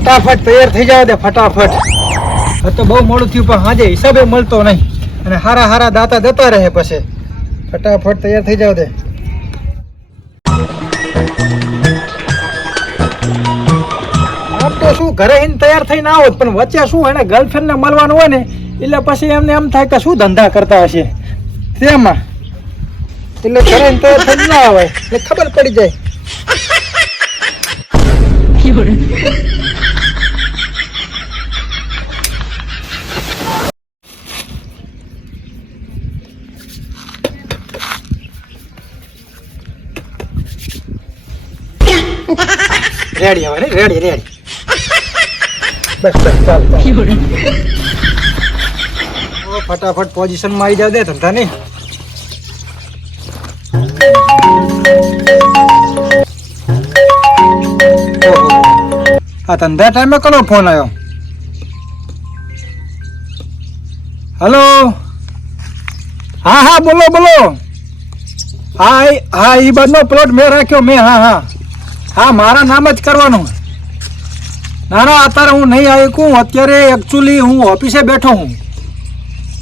ફટાફટ તૈયાર થઈ જાવ દે ફટાફટ. તો બહુ મોડું થયું પણ હાજે હિસાબે મળતો નહીં અને હારા હારા દાતા જતા રહે પછી. ફટાફટ તૈયાર થઈ જાવ દે. આમ તો શું ઘરે હિન તૈયાર થઈને આવો પણ વચ્ચે શું એને ગર્લફ્રેન્ડ ને મળવાનું હોય ને એટલે પછી એમને એમ થાય કે શું ધંધા કરતા હશે તેમાં એટલે ઘરે તૈયાર થઈને ના આવે એટલે ખબર પડી જાય. રેડી હવે રેડી રેડી બસ બસ ચાલ ફટાફટ પોઝિશન માં આવી જાવ દે ધંધા નહીં. આ ધંધા ટાઈમે કોનો ફોન આવ્યો? હલો હા હા બોલો બોલો. હા હા એ બાજુનો પ્લોટ મેં રાખ્યો મેં. હા હા હા મારા નામ જ કરવાનું. ના ના અત્યારે હું નહીં આવી. અત્યારે એકચ્યુઅલી હું ઓફિસે બેઠો હું.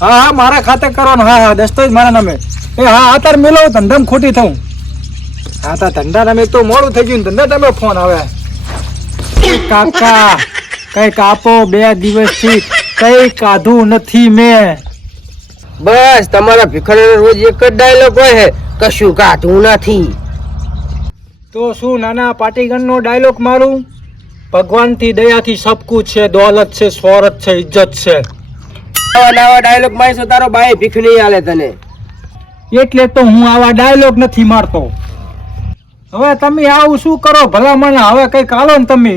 હા હા મારા ખાતે કરવાનું. હા હા દસ્તાવેજ મારા નામે. એ હા અત્યારે મેલો ધંધામાં ખોટી થયું. હા તો ધંધા નામે તો મોડું થઈ ગયું. ધંધા તમે ફોન આવે. કાકા કઈક આપો 2 દિવસથી કઈ કાધું નથી મેં. બસ તમારા ભિખારીનો રોજ એક જ ડાયલોગ હોય છે, કશું કાઢું નથી. તો શું નાના પાટીગણનો ડાયલોગ મારું? ભગવાનથી દયાથી સબ કુછ છે, દોલત છે, શોહરત છે, ઇજ્જત છે. નવા ડાયલોગ મારીશો તારો બાઈ ભીખ નહીં આલે તને. એટલે તો હું આવા ડાયલોગ નથી મારતો. હવે તમે આવું શું કરો ભલામણ? હવે કઈક આલો ને તમે.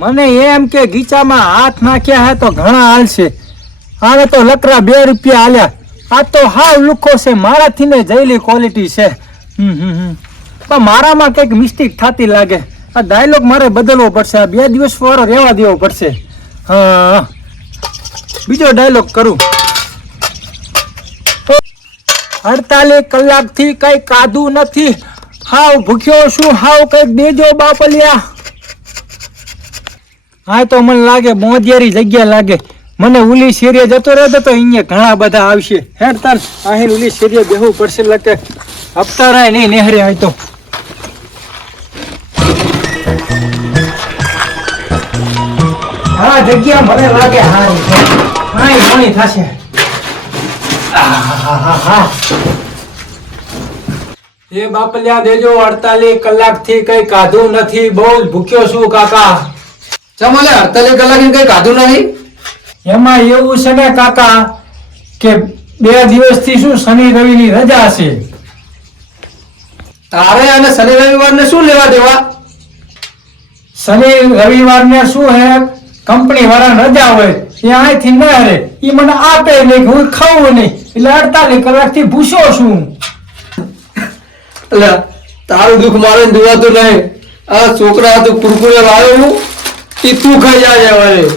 મને એમ કે ગીચામાં હાથ નાખ્યા હે તો ઘણા હાલશે. હવે તો લકરા 2 રૂપિયા હાલ્યા. આ તો હાવ લુખો છે. મારાથી ને જઈલી ક્વોલિટી છે. પણ મારામાં કંઈક મિસ્ટેક થતી લાગે. આ ડાયલોગ મારે બદલવો પડશે. આ 2 દિવસ વાળો રહેવા દેવો પડશે. હા બીજો ડાયલોગ કરું. 48 કલાકથી કઈ કાધું નથી. હાવ ભૂખ્યો છું. હાવ કઈક દેજો બાપલિયા. હા તો મને લાગે મોંધિયારી જગ્યા લાગે. મને ઉલી શેરીએ જતો રહેતો તો અહીંયા ઘણા બધા આવશે. હેડ તાર અહીં ઉલી શેરીએ બેહવું પડશે. એટલે હપ્તા રાય નહીં નેહરે હોય તો. હા જગ્યા મને લાગે હારી છે. હા ઘણી થશે. એ બાપલિયા દેજો. 48 કલાકથી કઈ કાધું નથી. બહુ જ ભૂખ્યો છું કાકા. ચમાલે 48 કલાક કઈ કાઢું નહીં. એમાં એવું છે ને કાકા કે 2 દિવસથી શું શનિ રવિ ની રજા છે. તારે અને શનિ રવિવાર ને શું લેવા દેવા? શનિ રવિવાર ને શું હે કંપની વાળા રજા હોય એ અહીંથી ના હરે. એ મને આપે નહીં હું ખાવું નહીં. એટલે 48 કલાકથી ભૂસ્યો છું. એટલે તારું દુઃખ મારે જોવાતું નહીં. આ છોકરા હતું કુરકુરે લાવ્યો હું એ તું ખાઈ જાય હવે.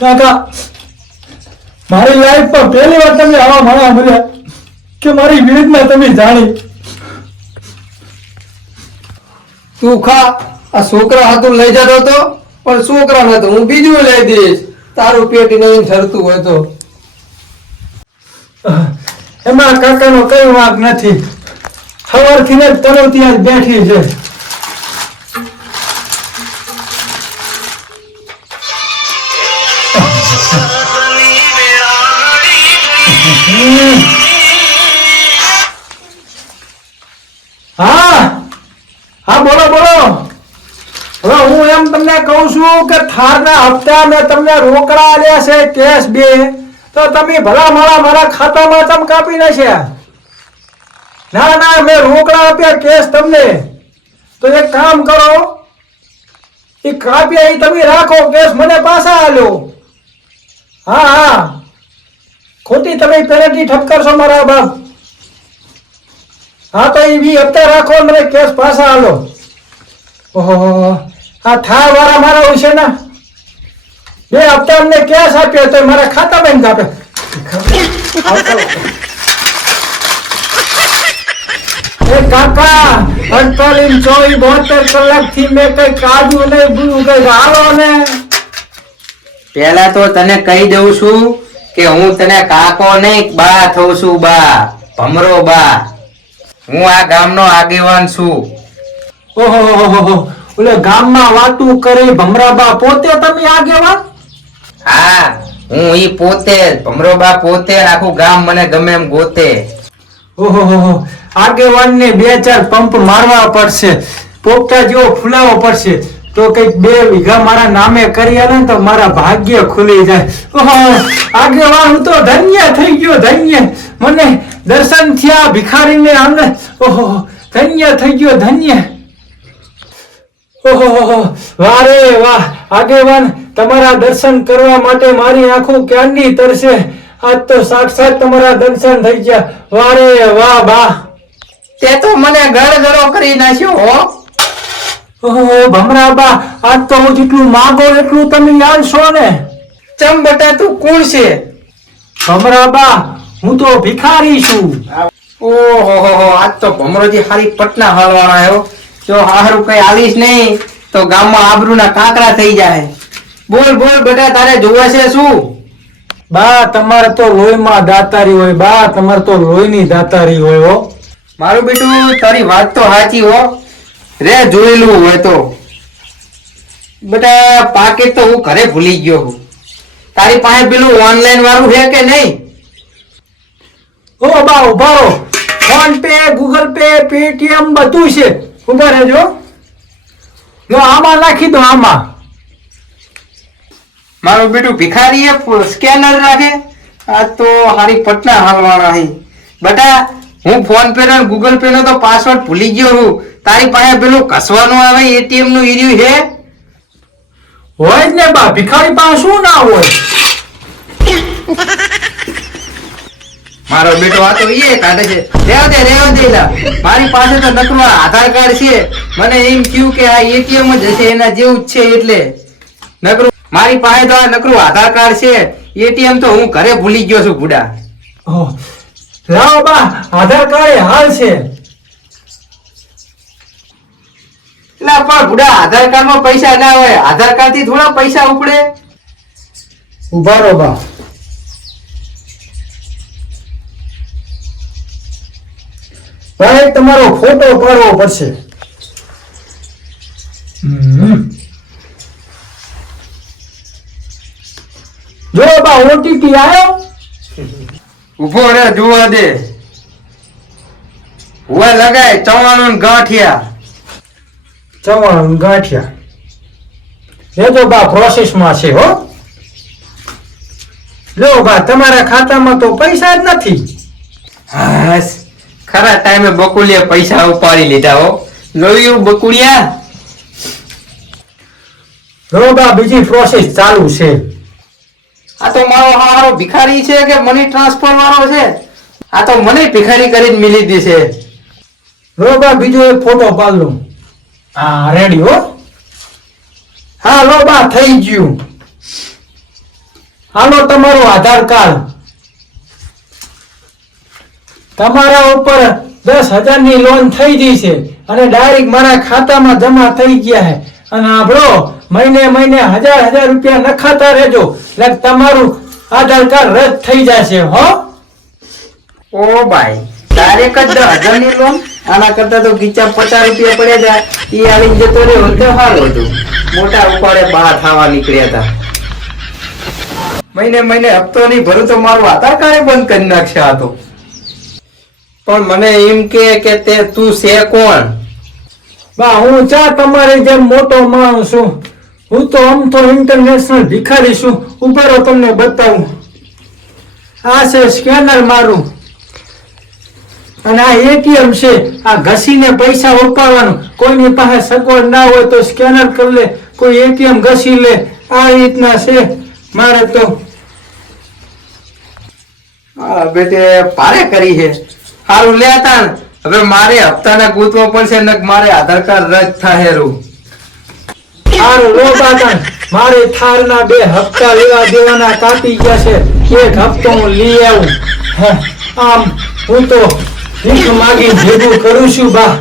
કાકા મારી લાઈફ પર પહેલી વાર તમે આવા માણસ મળ્યા કે મારી વિરુદ્ધમાં તમે જાણી. તું ખા. આ છોકરા હાથું લઈ જતો હતો પણ છોકરા નતો. હું બીજું લઈ દઈશ તારું પેટ નહીં ઠરતું હોય તો. એમાં કાકાનો કઈ વાંક નથી. સવારથી ને તરો ત્યાં બેઠી છે. હા હા બોલો બોલો. હવે હું એમ તમને કહું છું કે થારના હપ્તા મેં તમને રોકડા આલ્યા છે કેશ 2 તો તમે ભલા મારા ખાતામાં તમ કાપી નાખ્યા. ના ના મેં રોકડા આપ્યા કેશ તમને. તો એક કામ કરો એ કાપ્યા એ તમે રાખો કેશ મને પાછા આલ્યો. હા હા ખોટી તમે પેલેથી ઠપકારશો મારા બાપ. હા તો એ 2 હપ્તા રાખો મને કેશ પાછા આલો. ઓહો આ થાર વાળા મારા વિશે ના 2 હપ્તા અમને કેશ આપ્યો તો મારા ખાતા બેંક આપે. એ કાકા 48 24 કલાકથી મેં કઈ કાઢ્યું નહીં ભૂલું કઈ હાલો ને. પેલા તો તને કહી દઉં છું કે હું તને કાકો નહીં બા થઉં છું, બા ભમરો બા. હું આ ગામનો આગેવાન છું. ઓહો, ઓલે ગામમાં વાતું કરી ભમરાબા પોતે તમે આગેવાન? હા, હું ઈ પોતે ભમરો બા પોતે, આખું ગામ મને ગમે એમ ગોતે. ઓહો, આગેવાન ને 2-4 પંપ મારવા પડશે, પોપટા જેવો ફૂલાવો પડશે તો કઈક 2 વીઘા મારા નામે કરી આલે ને તો મારા ભાગ્ય ખુલી જાય. ઓહો, આગેવાન હું તો ધન્ય થઈ ગયો, ધન્ય. મને દર્શન થયા ભિખારીને આંગણે. ઓહો, ધન્ય થઈ ગયો, ધન્ય. ઓહો, વાહ રે વાહ આગેવાન, તમારા દર્શન કરવા માટે મારી આંખો ક્યારની તરસે. આજ તો સાક્ષાત તમારા દર્શન થઈ ગયા. વાહ રે વાહ બા. તે તો મને ગળગળો કરી નાખ્યો હો. ઓહો ભમરાબા, આજ તો હું જેટલું માંગો એટલું તમે આલશો ને? ચમ બટા તું કોણ છે? ભમરાબા, હું તો ભિખારી છું. ઓહો, આજ તો ભમરોજી હારી પટના હાલવાના આવ્યો. જો હારું કઈ આલીશ નહીં તો ગામમાં આબરૂના કાંકરા થઈ જાય. બોલ બોલ બેટા, તારે જોવે છે શું? બા, તમારે તો લોહીમાં દાતારી હોય બા, તમારે તો લોહીની દાતારી હોય હો. મારું બેટું, તારી વાત તો સાચી હો. રે જોયેલું હોય તો બેટા, પાકેટ તો હું ઘરે ભૂલી ગયો છું. તારી પાસે પેલું ઓનલાઈન વાળું છે કે નહીં? ઓ બા ઉભા રહો, phone pay, Google pay, Paytm બધું છે. ઉભા રહેજો. જો આમાં નાખી દો, આમાં. મારું બેટું ભિખારી સ્કેનર રાખે. આ તો હારી પટના હાલવાના છે બેટા. હું ફોન પે ને ગૂગલ પે નો તો પાસવર્ડ ભૂલી ગયો છું. તારી પાસે પેલું કસવાનું આવે એટીએમ નું ઈર્યું છે? હોય જ ને બા, ભિખારી પાસે શું ના હોય. મારો બેટો આ તો એ કાઢે છે. રેવા દે લા. મારી પાસે તો નકરું આધાર કાર્ડ છે. મને એમ થયું કે આ એટીએમ જ હશે, એના જેવું જ છે એટલે. નકરું મારી પાસે તો આ નકરું આધાર કાર્ડ છે. એટીએમ તો હું ઘરે ભૂલી ગયો છું બુડા. ઓહ, લાવો બા, આધાર કાર્ડ એ હાલ છે. એટલે પણ બુડા, આધાર કાર્ડ માં પૈસા ના હોય. આધાર કાર્ડ થી થોડા પૈસા ઉપડે. ઉભા રહો બા. ભાઈ, તમારો ફોટો પાડવો પડશે. જો બા, ઓટીપી આવ્યો. ઉભો રે, જોવા દે. હુઆ લગાય 94 ગાંઠિયા. 94 ગાંઠિયા. એ તો બા પ્રોસેસમાં છે હો. લો બા, તમારા ખાતામાં તો પૈસા જ નથી. હાસ, ખરા ટાઈમે બકુલિયા પૈસા ઉપાડી લીધા હો. જોયું બકુલિયા? લો બા, બીજી પ્રોસેસ ચાલુ છે. આ તો મારો હારો ભિખારી છે કે મની ટ્રાન્સફર વાળો છે? આ તો મને ભિખારી કરીને મિલી દેશે. લો બા, બીજો એક ફોટો પાડ લો. હા, રેડી હો. હા લો બા, થઈ ગયું. હાલો, તમારું આધાર કાર્ડ. તમારા ઉપર 10,000 ની લોન થઈ ગઈ છે અને ડાયરેક્ટ મારા ખાતામાં જમા થઈ ગયા છે. અને આપણો મહિને 1000 રૂપિયા નખાતા રહેજો, એટલે તમારું આધાર કાર્ડ રદ થઈ જશે હો. ઓ ભાઈ, ડાયરેક્ટ જ 10,000 ની લોન? આના કરતા તો ગીચા 50 રૂપિયા પડ્યા જાય. ઈ આવીને જતો રહ્યો તો સારું હતું. મોટા ઉપાડે બહાર થવા નીકળ્યા હતા. મહિને હપ્તો નહીં ભરું તો મારું આધાર કાર્ડ બંધ કરી નાખશે આ તો. પણ મને એમ કે તે તું છે કોણ? બા, હું ચા તમારી જેમ મોટો માણસ છું. હું તો આમ તો ઇન્ટરનેશનલ ભિખારી છું. ઉભા રહો, તમને બતાવું. આ છે સ્કેનર મારું અને આ એટીએમ છે. આ ઘસીને પૈસા ઉપાડવાનું. કોઈની પાસે સગવડ ના હોય તો સ્કેનર કરી લે, કોઈ એટીએમ ઘસી લે. આ રીતના છે મારે તો. આ બેટે ભારે કરી છે. સારું લેતા ને. હવે મારે હપ્તાના ગૂંથવો પડશે ને મારે આધાર કાર્ડ રદ થાય રૂ. સારું લો બાતા, મારે થારના 2 હપ્તા લેવા દેવાના કાપી ગયા છે. એક હપ્તો હું લઈ આવું. આમ હું તો ભીખ માગી ભેગું કરું છું બા.